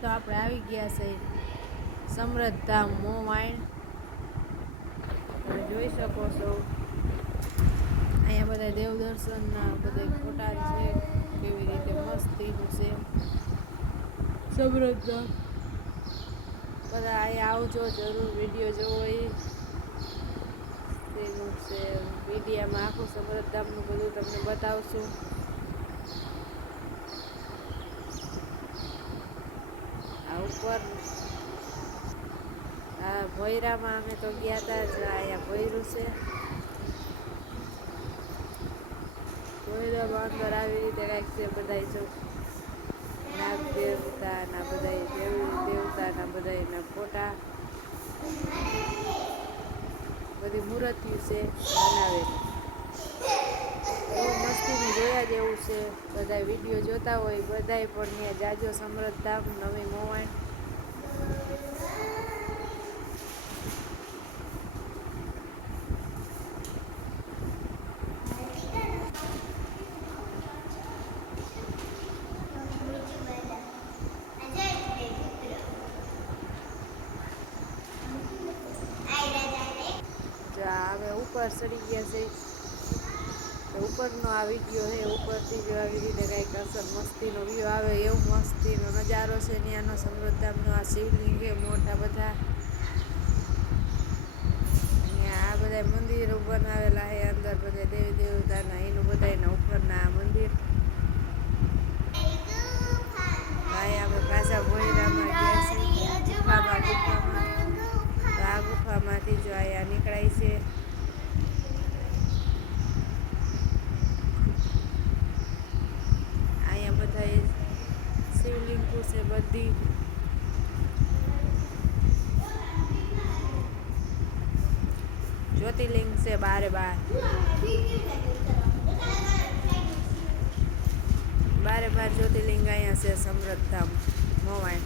તો આપણે આવી ગયા છે સમૃદ્ધ ધામ મોવાણ. તમે જોઈ શકો છો અહીંયા બધા દેવદર્શનના બધા ફોટા છે, કેવી રીતે મસ્તીનું છે સમૃદ્ધ ધામ. બધા અહીંયા આવજો જરૂર, વિડીયો જોવો એ તેનું છે. વિડીયામાં આખું સમૃદ્ધ ધામનું બધું તમને બતાવશું. આ ઉપર આ ભોયરામાં અમે તો ગયા હતા, અહીંયા ભોયરું છે. ભોયરામાં અંદર આવી રીતે કાંઈક છે, બધા જો નાગ દેવતાના બધા દેવતાના બધાના ફોટા, બધી મૂર્તિઓ છે બનાવેલી. બહુ મસ્તીનું જોયા જેવું છે. બધા વિડીયો જોતા હોય બધાય પણ ત્યાં જાજો સમૃદ્ધ ધામ નવી મોવાણ. હવે ઉપર ચડી ગયા છે, તો ઉપરનો આ વિડીયો છે. ઉપરથી જો આવી રીતે કંઈક અસર મસ્તીનો વ્યૂ આવે એવું મસ્તીનો નજારો છે ત્યાંનો સમૃદ્ધ ધામનો. આ શિવલિંગ છે મોટા બધા. અહીંયા આ બધા મંદિરો બનાવેલા છે અંદર, બધા દેવી દેવતાના, એનું બધાના ઉપરના મંદિર. ભાઈ આપણે પાછા ભોયરામાં ગયા છે ગુફામાં. તો આ ગુફામાંથી જો અહીંયા નીકળાય છે. અહીંયા બધા શિવલિંગો છે બધી. જ્યોતિર્લિંગ છે બારે બાર જ્યોતિર્લિંગ અહીંયા છે સમૃદ્ધ ધામ મોવાણ.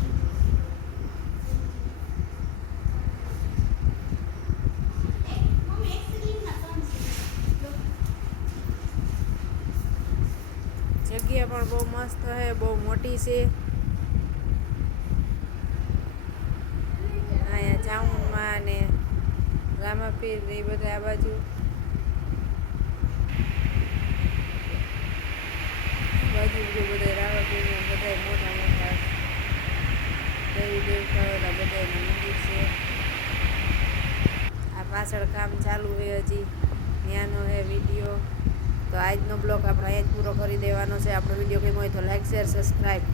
જગ્યા પણ બહુ મસ્ત છે, બહુ મોટી છે. અહીંયા ચાઉનમાં ને રામાપીર ને એ બધા આ બાજુ બધા રામાપીર ને બધા મોટા મોટા દેવી દેવતાઓના બધાના મંદિર છે. આ પાછળ કામ ચાલુ છે હજી, ત્યાંનો છે વિડીયો. તો આજનો બ્લોગ આપણે અહીંયા જ પૂરો કરી દેવાનો છે. આપણો વિડીયો ગમ્યો હોય તો લાઈક, શેર, સબસ્ક્રાઈબ